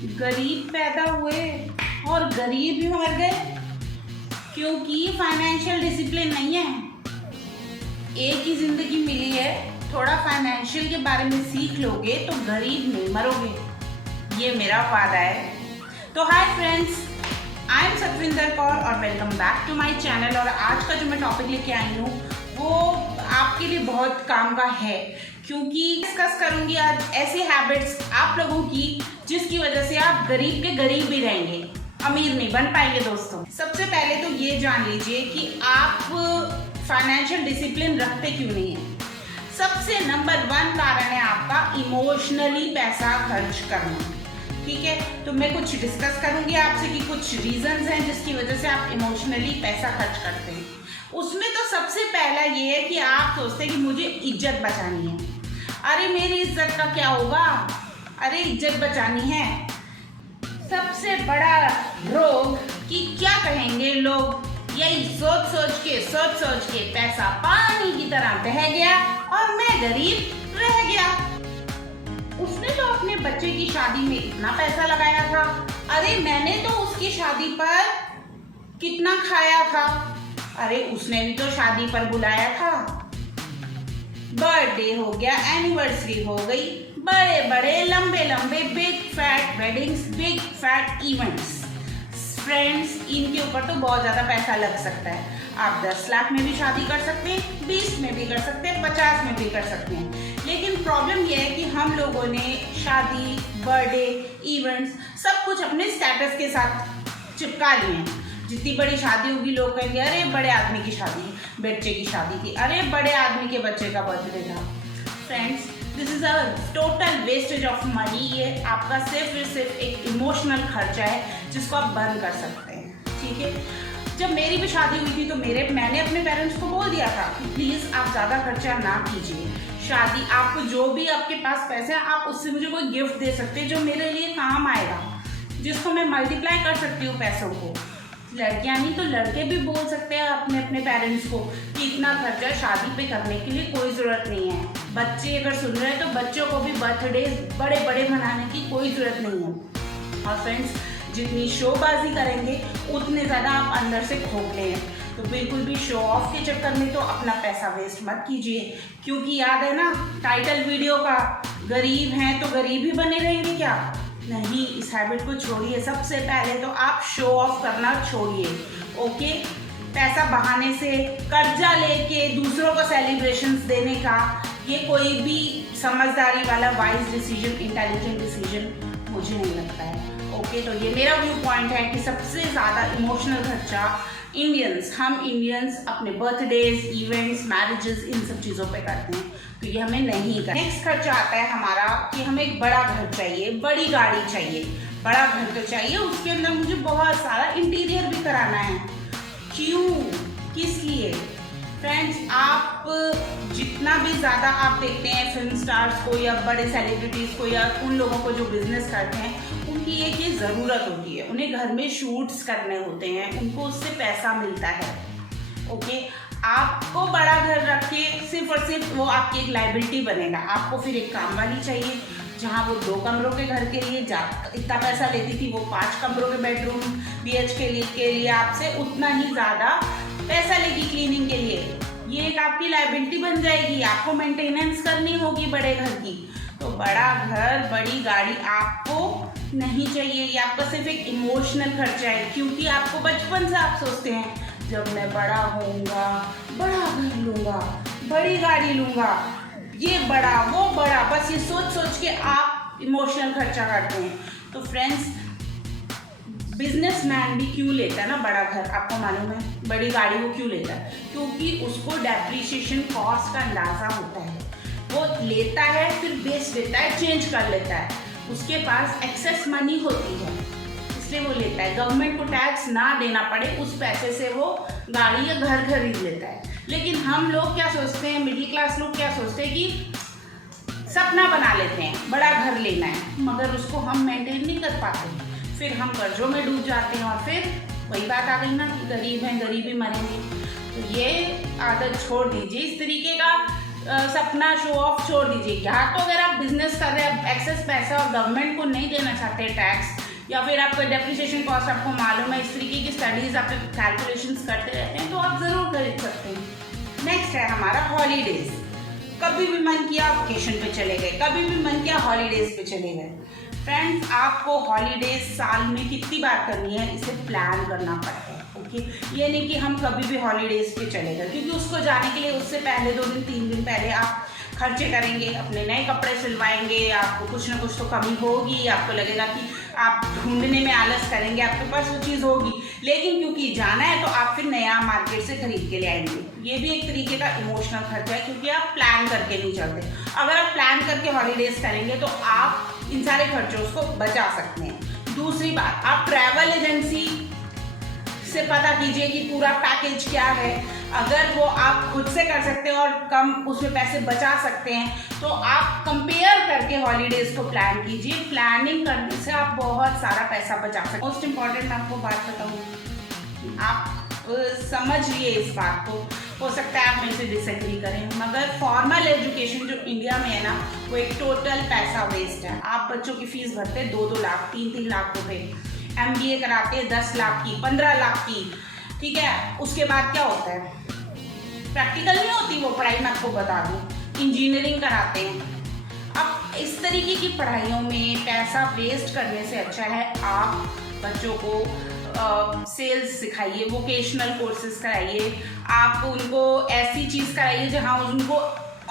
गरीब पैदा हुए और गरीब ही मर गए, क्योंकि फाइनेंशियल डिसिप्लिन नहीं है। एक ही जिंदगी मिली है, थोड़ा फाइनेंशियल के बारे में सीख लोगे तो गरीब नहीं मरोगे, ये मेरा वादा है। तो hi friends, I am Satvinder Kaur और welcome back to my channel. और आज का जो मैं टॉपिक लेके आई हूँ वो आपके लिए बहुत काम का है, क्योंकि डिस्कस करूंगी आज ऐसी हैबिट्स आप लोगों की जिसकी वजह से आप गरीब के गरीब ही रहेंगे, अमीर नहीं बन पाएंगे। दोस्तों, सबसे पहले तो ये जान लीजिए कि आप फाइनेंशियल डिसिप्लिन रखते क्यों नहीं है। सबसे नंबर 1 कारण है आपका इमोशनली पैसा खर्च करना। ठीक है, तो मैं कुछ डिस्कस करूंगी आपसे कि कुछ रीजंस हैं जिसकी वजह से आप इमोशनली पैसा खर्च करते हैं। उसमें तो सबसे पहला ये है कि आप सोचते हैं कि मुझे इज्जत बचानी है। अरे मेरी इज्जत का क्या होगा, अरे इज्जत बचानी है। सबसे बड़ा रोग कि क्या कहेंगे लोग, यही सोच सोच के पैसा पानी की तरह बह गया और मैं गरीब रह गया। उसने तो अपने बच्चे की शादी में इतना पैसा लगाया था, अरे मैंने तो उसकी शादी पर कितना खाया था, अरे उसने भी तो शादी पर बुलाया था। बर्थडे हो गया, एनिवर्सरी हो गई, बड़े बड़े लंबे लंबे big fat weddings, big fat events. Friends, इनके ऊपर तो बहुत ज़्यादा पैसा लग सकता है। आप 10 लाख में भी शादी कर सकते हैं, 20 में भी कर सकते हैं, 50 में भी कर सकते हैं। लेकिन प्रॉब्लम यह है कि हम लोगों ने शादी, बर्थडे, इवेंट्स सब कुछ अपने स्टेटस के साथ चिपका लिए हैं। जितनी बड़ी शादी होगी लोग कहेंगे अरे बड़े आदमी की शादी, बच्चे की शादी थी, अरे बड़े आदमी के बच्चे का बर्थडे था। Friends, this is a total wastage of money. ये आपका सिर्फ एक इमोशनल खर्चा है जिसको आप बंद कर सकते हैं। ठीक है, जब मेरी भी शादी हुई थी तो मैंने अपने पेरेंट्स को बोल दिया था कि प्लीज़ आप ज़्यादा खर्चा ना कीजिए। शादी, आपको जो भी आपके पास पैसे हैं आप उससे मुझे कोई गिफ्ट दे सकते हैं जो मेरे लिए काम आएगा, जिसको मैं मल्टीप्लाई कर सकती हूँ पैसों को। लड़कियां नहीं तो लड़के भी बोल सकते हैं अपने अपने पेरेंट्स को कि इतना खर्चा शादी पे करने के लिए कोई ज़रूरत नहीं है। बच्चे अगर सुन रहे हैं तो बच्चों को भी बर्थडे बड़े बड़े मनाने की कोई ज़रूरत नहीं है। और फ्रेंड्स, जितनी शोबाजी करेंगे उतने ज़्यादा आप अंदर से खोखले हैं, तो बिल्कुल भी शो ऑफ के चक्कर में तो अपना पैसा वेस्ट मत कीजिए। क्योंकि याद है ना टाइटल वीडियो का, गरीब हैं तो गरीब ही बने रहेंगे क्या? नहीं, इस हैबिट को छोड़िए। सबसे पहले तो आप शो ऑफ करना छोड़िए। ओके, पैसा बहाने से कर्जा लेके दूसरों को सेलिब्रेशंस देने का ये कोई भी समझदारी वाला वाइज डिसीजन, इंटेलिजेंट डिसीजन मुझे नहीं लगता है। ओके, तो ये मेरा व्यू पॉइंट है कि सबसे ज़्यादा इमोशनल खर्चा हम इंडियंस अपने बर्थडेज, इवेंट्स, मैरिजेस, इन सब चीज़ों पे करते हैं, तो ये हमें नहीं करना। नेक्स्ट खर्चा आता है हमारा कि हमें एक बड़ा घर चाहिए, बड़ी गाड़ी चाहिए। बड़ा घर तो चाहिए, उसके अंदर मुझे बहुत सारा इंटीरियर भी कराना है। क्यों, किस लिए? फ्रेंड्स, आप जितना भी ज़्यादा आप देखते हैं फिल्म स्टार्स को या बड़े सेलिब्रिटीज़ को या उन लोगों को जो बिजनेस करते हैं, उनकी एक ये ज़रूरत होती है, उन्हें घर में शूट्स करने होते हैं, उनको उससे पैसा मिलता है। ओके, आपको बड़ा घर रख के सिर्फ और सिर्फ वो आपकी एक लाइबिलिटी बनेगा। आपको फिर एक काम वाली चाहिए, जहाँ वो 2 कमरों के घर के लिए इतना पैसा लेती थी, वो 5 कमरों के बेडरूम BHK के लिए आपसे उतना ही ज़्यादा पैसा लेगी क्लीनिंग के लिए। ये एक आपकी लाइबिलिटी बन जाएगी, आपको मेंटेनेंस करनी होगी बड़े घर की। तो बड़ा घर, बड़ी गाड़ी आपको नहीं चाहिए, ये आपका सिर्फ एक इमोशनल खर्चा है। क्योंकि आपको बचपन से आप सोचते हैं जब मैं बड़ा होऊंगा, बड़ा घर लूँगा, बड़ी गाड़ी लूँगा, ये बड़ा वो बड़ा, बस ये सोच सोच के आप इमोशनल खर्चा करते हैं। तो फ्रेंड्स, बिजनेसमैन भी क्यों लेता है ना बड़ा घर, आपको मालूम है बड़ी गाड़ी वो क्यों लेता है? क्योंकि उसको डेप्रिसिएशन कॉस्ट का अंदाज़ा होता है। वो लेता है, फिर बेच देता है, चेंज कर लेता है, उसके पास एक्सेस मनी होती है, इसलिए वो लेता है। गवर्नमेंट को टैक्स ना देना पड़े उस पैसे से वो गाड़ी या घर खरीद लेता है। लेकिन हम लोग क्या सोचते हैं, मिडिल क्लास लोग क्या सोचते हैं कि सपना बना लेते हैं बड़ा घर लेना है, मगर उसको हम मेंटेन नहीं कर पाते, फिर हम कर्जों में डूब जाते हैं और फिर वही बात आ गई ना कि गरीब हैं, गरीब ही मरेंगे। तो ये आदत छोड़ दीजिए इस तरीके का सपना शो ऑफ छोड़ दीजिए। या तो अगर आप बिजनेस कर रहे हैं, एक्सेस पैसा और गवर्नमेंट को नहीं देना चाहते टैक्स, या फिर आपको डेप्रिसिएशन कॉस्ट आपको मालूम है, इस तरीके की स्टडीज आप कैलकुलेशंस करते रहते हैं, तो आप ज़रूर खरीद सकते हैं। नेक्स्ट है हमारा हॉलीडेज। कभी भी मन किया वेकेशन पे चले गए, कभी भी मन किया हॉलीडेज पे चले गए। फ्रेंड्स, आपको हॉलीडेज साल में कितनी बार करनी है इसे प्लान करना पड़ता है। ओके, ये नहीं कि हम कभी भी हॉलीडेज पे चले गए, क्योंकि उसको जाने के लिए उससे पहले 2 दिन 3 दिन पहले आप खर्चे करेंगे, अपने नए कपड़े सिलवाएंगे, आपको कुछ ना कुछ तो कमी होगी, आपको लगेगा कि आप ढूंढने में आलस करेंगे, आपके पास वो चीज़ होगी, लेकिन क्योंकि जाना है तो आप फिर नया मार्केट से खरीद के ले आएंगे। ये भी एक तरीके का इमोशनल खर्चा है, क्योंकि आप प्लान करके नहीं चलते। अगर आप प्लान करके हॉलीडेज करेंगे तो आप इन सारे खर्चों को बचा सकते हैं। दूसरी बात, आप ट्रैवल एजेंसी से पता कीजिए कि पूरा पैकेज क्या है। अगर वो आप खुद से कर सकते हैं और कम उसमें पैसे बचा सकते हैं तो आप कंपेयर करके हॉलीडेज को प्लान कीजिए। प्लानिंग करने से आप बहुत सारा पैसा बचा सकते हैं। मोस्ट इम्पॉर्टेंट आपको बात बताऊँ, आप समझिए इस बात को, हो सकता है आप मेरे से डिसएग्री करें, मगर फॉर्मल एजुकेशन जो इंडिया में है ना, वो एक टोटल पैसा वेस्ट है। आप बच्चों की फीस भरते हैं 2-2 लाख 3-3 लाख रुपए, MBA कराते हैं 10 लाख की 15 लाख की, ठीक है। उसके बाद क्या होता है, प्रैक्टिकल नहीं होती वो पढ़ाई, मैं आपको बता दूँ। इंजीनियरिंग कराते हैं। अब इस तरीके की पढ़ाइयों में पैसा वेस्ट करने से अच्छा है आप बच्चों को सेल्स सिखाइए, वोकेशनल कोर्सेज कराइए, आप उनको ऐसी चीज़ कराइए जहाँ उनको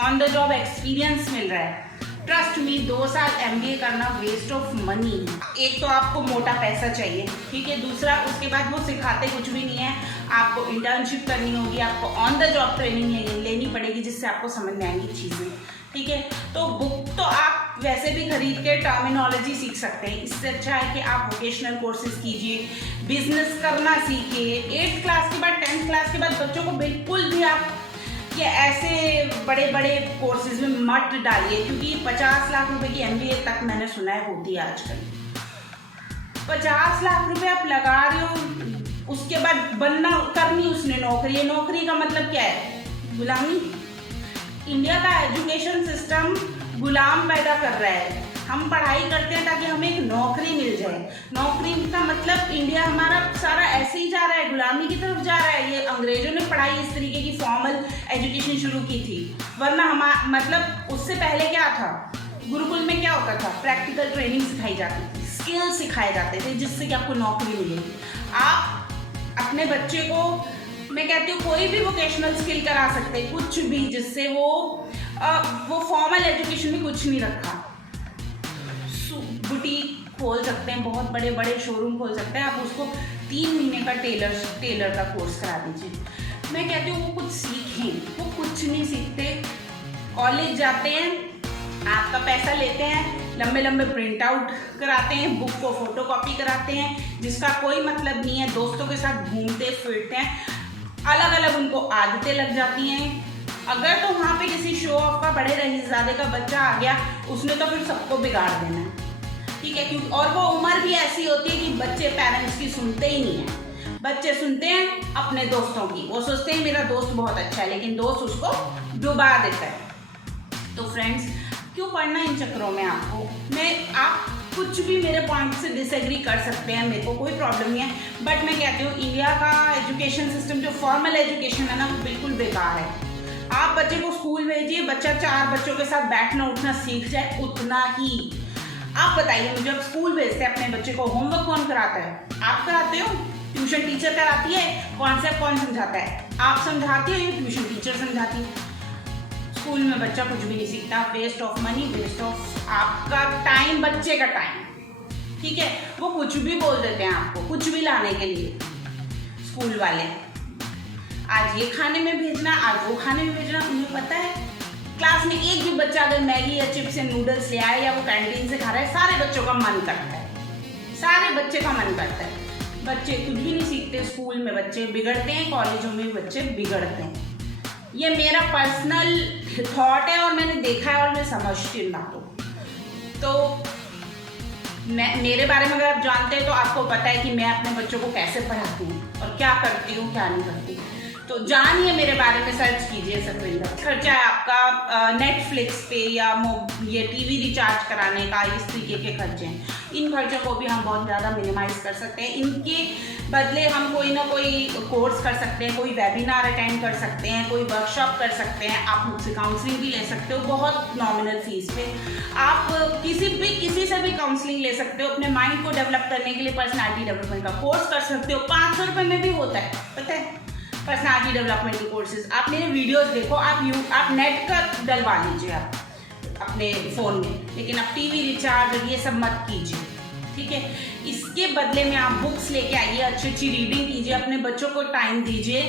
ऑन द जॉब एक्सपीरियंस मिल रहा है। ट्रस्ट मी, 2 साल MBA करना वेस्ट ऑफ मनी है। एक तो आपको मोटा पैसा चाहिए, ठीक है, दूसरा उसके बाद वो सिखाते कुछ भी नहीं है, आपको इंटर्नशिप करनी होगी, आपको ऑन द जॉब ट्रेनिंग लेनी पड़ेगी जिससे आपको समझ में आएंगी चीज़ें, ठीक है। तो बुक तो आप वैसे भी खरीद के टर्मिनोलॉजी सीख सकते हैं, इससे अच्छा है कि आप वोकेशनल कोर्सेज कीजिए, बिजनेस करना सीखिए। 8th क्लास के बाद 10th क्लास के बाद बच्चों को बिल्कुल भी आप ये ऐसे बड़े बड़े कोर्सेज में मत डालिए, क्योंकि 50 लाख रुपए की MBA तक मैंने सुना है होती है आजकल। 50 लाख रुपए आप लगा रहे हो, उसके बाद बनना करनी उसने नौकरी। नौकरी का मतलब क्या है, गुलामी। इंडिया का एजुकेशन सिस्टम गुलाम पैदा कर रहा है। हम पढ़ाई करते हैं ताकि हमें एक नौकरी मिल जाए। नौकरी का मतलब इंडिया हमारा सारा ऐसे ही जा रहा है, गुलामी की तरफ जा रहा है। ये अंग्रेजों ने पढ़ाई इस तरीके की फॉर्मल एजुकेशन शुरू की थी, वरना मतलब उससे पहले क्या था, गुरुकुल में क्या होता था, प्रैक्टिकल ट्रेनिंग सिखाई जाती थी, स्किल सिखाए जाते थे जिससे कि आपको नौकरी मिलेगी। आप अपने बच्चे को, मैं कहती हूँ, कोई भी वोकेशनल स्किल करा सकते हैं, कुछ भी, जिससे वो फॉर्मल एजुकेशन में कुछ नहीं रखा। बुटीक खोल सकते हैं, बहुत बड़े बड़े शोरूम खोल सकते हैं, आप उसको 3 महीने का टेलर का कोर्स करा दीजिए। मैं कहती हूँ वो कुछ सीखें, वो कुछ नहीं सीखते। कॉलेज जाते हैं, आपका पैसा लेते हैं, लंबे लंबे प्रिंट आउट कराते हैं, बुक को फोटोकॉपी कराते हैं, जिसका कोई मतलब नहीं है, दोस्तों के साथ घूमते फिरते हैं, अलग अलग उनको आदतें लग जाती हैं। अगर तो वहाँ पे किसी शो ऑफ का, बड़े रईसज़ादे का बच्चा आ गया, उसने तो फिर सबको बिगाड़ देना है, ठीक है। क्योंकि और वो उम्र भी ऐसी होती है कि बच्चे पेरेंट्स की सुनते ही नहीं हैं। बच्चे सुनते हैं अपने दोस्तों की, वो सोचते हैं मेरा दोस्त बहुत अच्छा है, लेकिन दोस्त उसको डुबा देता है। तो फ्रेंड्स, क्यों पढ़ना इन चक्करों में आपको। आप कुछ भी मेरे पॉइंट से डिसएग्री कर सकते हैं, मेरे को कोई प्रॉब्लम नहीं है, बट मैं कहती हूँ इंडिया का एजुकेशन सिस्टम, जो फॉर्मल एजुकेशन है ना, वो बिल्कुल बेकार है। आप बच्चे को स्कूल भेजिए, बच्चा 4 बच्चों के साथ बैठना उठना सीख जाए, उतना ही। आप बताइए मुझे, जब स्कूल भेजते हैं अपने बच्चे को, होमवर्क कौन कराता है, आप कराते हो, ट्यूशन टीचर कराती है, कॉन्सेप्ट कौन समझाता है, आप समझाती हो या ट्यूशन टीचर समझाती है। स्कूल में बच्चा कुछ भी नहीं सीखता, waste of money, waste of आपका टाइम, बच्चे का टाइम, ठीक है। वो कुछ भी बोल देते हैं आपको, कुछ भी लाने के लिए स्कूल वाले। आज ये खाने में भेजना, आज वो खाने में भेजना, उन्हें पता है। क्लास में एक भी बच्चा अगर मैगी या चिप्स या नूडल्स ले आए या वो कैंटीन से खा रहा है, सारे बच्चों का मन करता है, सारे बच्चे का मन करता है। बच्चे कुछ भी नहीं सीखते, स्कूल में बच्चे बिगड़ते हैं, कॉलेजों में बच्चे बिगड़ते हैं। ये मेरा पर्सनल थॉट है और मैंने देखा है और मैं समझती हूँ बातों। तो मेरे बारे में अगर आप जानते हैं तो आपको पता है कि मैं अपने बच्चों को कैसे पढ़ाती हूँ और क्या करती हूँ, क्या नहीं करती। तो तो जानिए मेरे बारे में, सर्च कीजिए सतविंदर। खर्चा है आपका नेटफ्लिक्स पे या ये टीवी रिचार्ज कराने का, इस तरीके के खर्चे हैं। इन खर्चों को भी हम बहुत ज़्यादा मिनिमाइज कर सकते हैं। इनके बदले हम कोई ना कोई कोर्स कर सकते हैं, कोई वेबिनार अटेंड कर सकते हैं, कोई वर्कशॉप कर सकते हैं, आप मुझसे काउंसलिंग भी ले सकते हो बहुत नॉमिनल फीस पे। आप किसी से भी काउंसलिंग ले सकते हो। अपने माइंड को डेवलप करने के लिए पर्सनालिटी डेवलपमेंट का कोर्स कर सकते हो। 500 रुपये में भी होता है, पता है, पर्सनालिटी डेवलपमेंट के कोर्सेज। आप मेरे वीडियोस देखो, आप नेट का डलवा लीजिए आप अपने फ़ोन में, लेकिन आप टीवी रिचार्ज और ये सब मत कीजिए, ठीक है। इसके बदले में आप बुक्स लेके आइए, अच्छी अच्छी रीडिंग कीजिए, अपने बच्चों को टाइम दीजिए,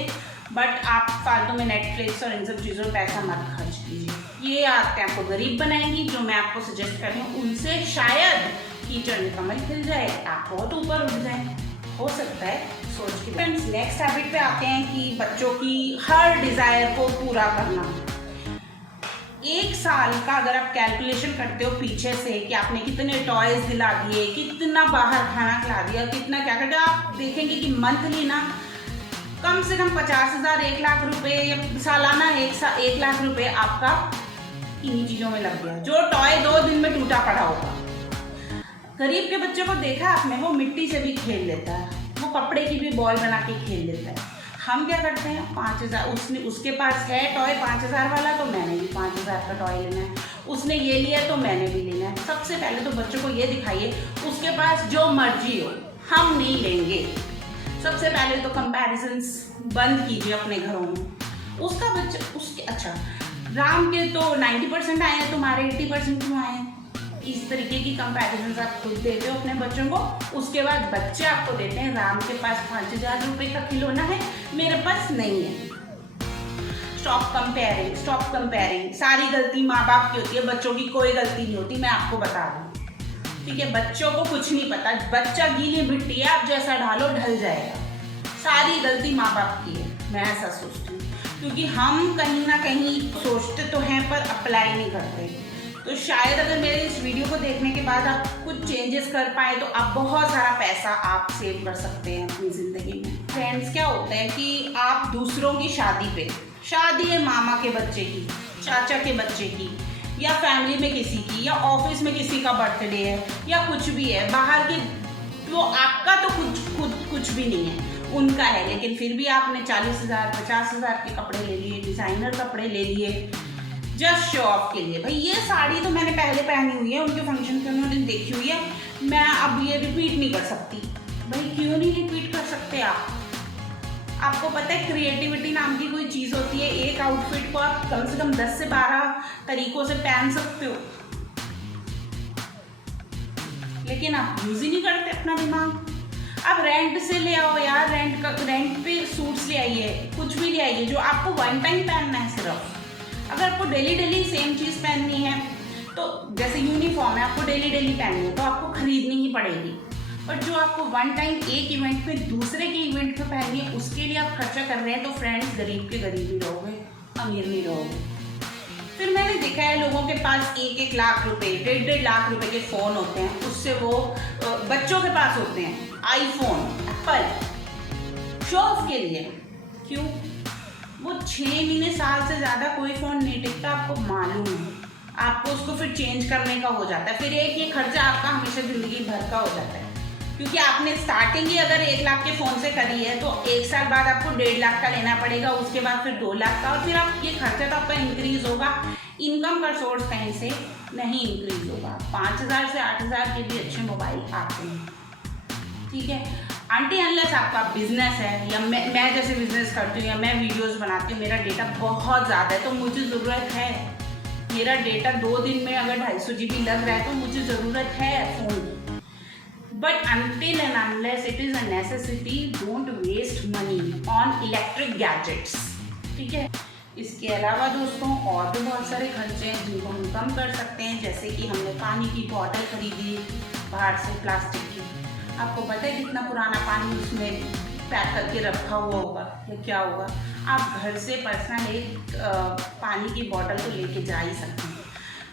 बट आप फालतू में नेटफ्लिक्स और इन सब चीज़ों में पैसा मत खर्च कीजिए। ये आदतें आपको गरीब बनाएंगी। जो मैं आपको सजेस्ट कर रही हूँ उनसे शायद कीचड़ में कमल खिल जाए, आप बहुत ऊपर उठ जाए, हो सकता है, सोच के। फ्रेंड्स, नेक्स्ट हैबिट पे आते हैं कि बच्चों की हर डिज़ायर को पूरा करना। 1 साल का अगर आप कैलकुलेशन करते हो पीछे से कि आपने कितने टॉयज दिला दिए, कितना बाहर खाना खिला दिया, कितना क्या करते, आप देखेंगे कि मंथली ना कम से कम 50,000 1 लाख रुपए या सालाना 1 लाख रुपए आपका इन्हीं चीज़ों में लग गया। जो टॉय 2 दिन में टूटा पड़ा होगा। गरीब के बच्चे को देखा आपने, वो मिट्टी से भी खेल लेता है, वो कपड़े की भी बॉल बना के खेल लेता है। हम क्या करते हैं, 5,000 उसके पास है टॉय 5,000 वाला, तो मैंने भी 5,000 का टॉय लेना है। उसने ये लिया तो मैंने भी लेना है। सबसे पहले तो बच्चों को ये दिखाइए उसके पास जो मर्जी हो, हम नहीं लेंगे। सबसे पहले तो कंपैरिजन्स बंद कीजिए अपने घरों में। उसका बच्चा उसके, अच्छा राम के तो 90% आए हैं, तुम्हारे 80% क्यों आए हैं? इस तरीके की कंपैरिजन आप खुद देते हो अपने बच्चों को। उसके बाद बच्चे आपको देते हैं, राम के पास 5,000 रुपये का खिलौना है, मेरे पास नहीं है। Stop comparing, stop comparing. सारी गलती माँ बाप की होती है, बच्चों की कोई गलती नहीं होती, मैं आपको बता दूँ, ठीक है। बच्चों को कुछ नहीं पता, बच्चा गीली मिट्टी है, आप जैसा ढालो ढल जाएगा। सारी गलती माँ बाप की है, मैं ऐसा सोचती हूँ, क्योंकि हम कहीं ना कहीं सोचते तो हैं पर अप्लाई नहीं करते। तो शायद अगर मेरे इस वीडियो को देखने के बाद आप कुछ चेंजेस कर पाए तो आप बहुत सारा पैसा आप सेव कर सकते हैं अपनी ज़िंदगी में। फ्रेंड्स, क्या होता है कि आप दूसरों की शादी है मामा के बच्चे की, चाचा के बच्चे की, या फैमिली में किसी की, या ऑफिस में किसी का बर्थडे है, या कुछ भी है बाहर के, वो आपका तो कुछ भी नहीं है, उनका है, लेकिन फिर भी आपने 40,000 50,000 के कपड़े ले लिए, डिज़ाइनर कपड़े ले लिए, जस्ट शो ऑफ के लिए। भाई ये साड़ी तो मैंने पहले पहनी हुई है, उनके फंक्शन पे उन्होंने देखी हुई है, मैं अब ये रिपीट नहीं कर सकती। भाई क्यों नहीं रिपीट कर सकते आप? आपको पता है क्रिएटिविटी नाम की कोई चीज़ होती है, एक आउटफिट को आप कम से कम 10 से 12 तरीकों से पहन सकते हो, लेकिन आप यूज ही नहीं करते अपना दिमाग। आप रेंट से ले आओ यार, रेंट पे सूट्स ले आइए, कुछ भी ले आइए जो आपको वन टाइम पहनना है सिर्फ। अगर आपको डेली सेम चीज़ पहननी है, तो जैसे यूनिफॉर्म है, आपको डेली पहननी है तो आपको खरीदनी ही पड़ेगी। बट जो आपको वन टाइम एक इवेंट पे दूसरे के इवेंट पे पहननी है, उसके लिए आप खर्चा कर रहे हैं, तो फ्रेंड्स गरीब के गरीब ही रहोगे, अमीर नहीं रहोगे। फिर मैंने देखा है लोगों के पास 1-1 लाख रुपए, 1.5 लाख रुपए के फ़ोन होते हैं, उससे वो बच्चों के पास होते हैं आईफोन, एप्पल, शो ऑफ के लिए। क्यों? वो 6 महीने साल से ज़्यादा कोई फ़ोन नहीं टिकता, आपको मालूम है। आपको उसको फिर चेंज करने का हो जाता है, फिर एक ये खर्चा आपका हमेशा ज़िंदगी भर का हो जाता है, क्योंकि आपने स्टार्टिंग ही अगर 1 लाख के फ़ोन से करी है तो 1 साल बाद आपको 1.5 लाख का लेना पड़ेगा, उसके बाद फिर 2 लाख का, और फिर आप ये खर्चा तो आपका इंक्रीज होगा। इनकम का सोर्स कहीं से नहीं इंक्रीज होगा। 5,000 से 8,000 के भी अच्छे मोबाइल आते हैं, ठीक है। आंटी अनलेस आपका बिजनेस है, या मैं जैसे बिजनेस करती हूँ, या मैं वीडियोस बनाती हूँ, मेरा डेटा बहुत ज़्यादा है तो मुझे ज़रूरत है, मेरा डेटा 2 दिन में अगर 250 GB लग रहा है तो मुझे ज़रूरत है फ़ोन की। But until and unless it is a necessity, don't waste money on electric gadgets, ठीक है। इसके अलावा दोस्तों और भी बहुत सारे खर्चे हैं जिनको हम कम कर सकते हैं, जैसे कि हमने पानी की बॉटल खरीदी बाहर से प्लास्टिक की, आपको पता है कितना पुराना पानी उसमें पैक करके रखा हुआ होगा या क्या होगा। आप घर से पर्सनल एक पानी की बॉटल तो लेके जा ही सकते हैं।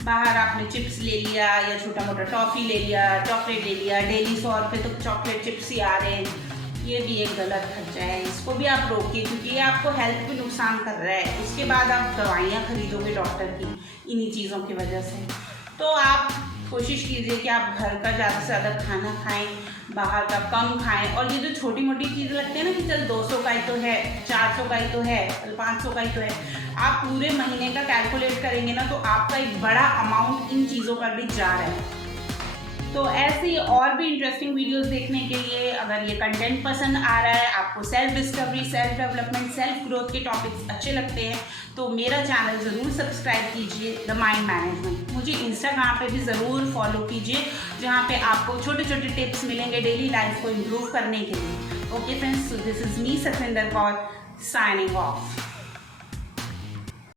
बाहर आपने चिप्स ले लिया या छोटा मोटा टॉफ़ी ले लिया, चॉकलेट ले लिया, डेली 100 रुपये तो चॉकलेट चिप्स ही आ रहे हैं, ये भी एक गलत खर्चा है, इसको भी आप रोकिए क्योंकि ये आपको हेल्थ पे नुकसान कर रहा है। उसके बाद आप दवाइयाँ खरीदोगे डॉक्टर की इन्हीं चीज़ों की वजह से। तो आप कोशिश कीजिए कि आप घर का ज़्यादा से ज़्यादा खाना खाएं, बाहर का कम खाएं। और ये जो छोटी मोटी चीज़ें लगती है ना कि चल 200 का ही तो है, 400 का ही तो है, 500 का ही तो है, आप पूरे महीने का कैलकुलेट करेंगे ना तो आपका एक बड़ा अमाउंट इन चीज़ों पर भी जा रहा है। तो ऐसी और भी इंटरेस्टिंग वीडियोस देखने के लिए अगर ये कंटेंट पसंद आ रहा है, आपको self discovery, self development, self growth के टॉपिक्स अच्छे लगते हैं तो मेरा चैनल ज़रूर सब्सक्राइब कीजिए, द माइंड मैनेजमेंट। मुझे इंस्टाग्राम पे भी ज़रूर फॉलो कीजिए जहाँ पे आपको छोटे छोटे टिप्स मिलेंगे डेली लाइफ को इम्प्रूव करने के लिए। Okay friends, so this is me Satvinder Kaur signing of.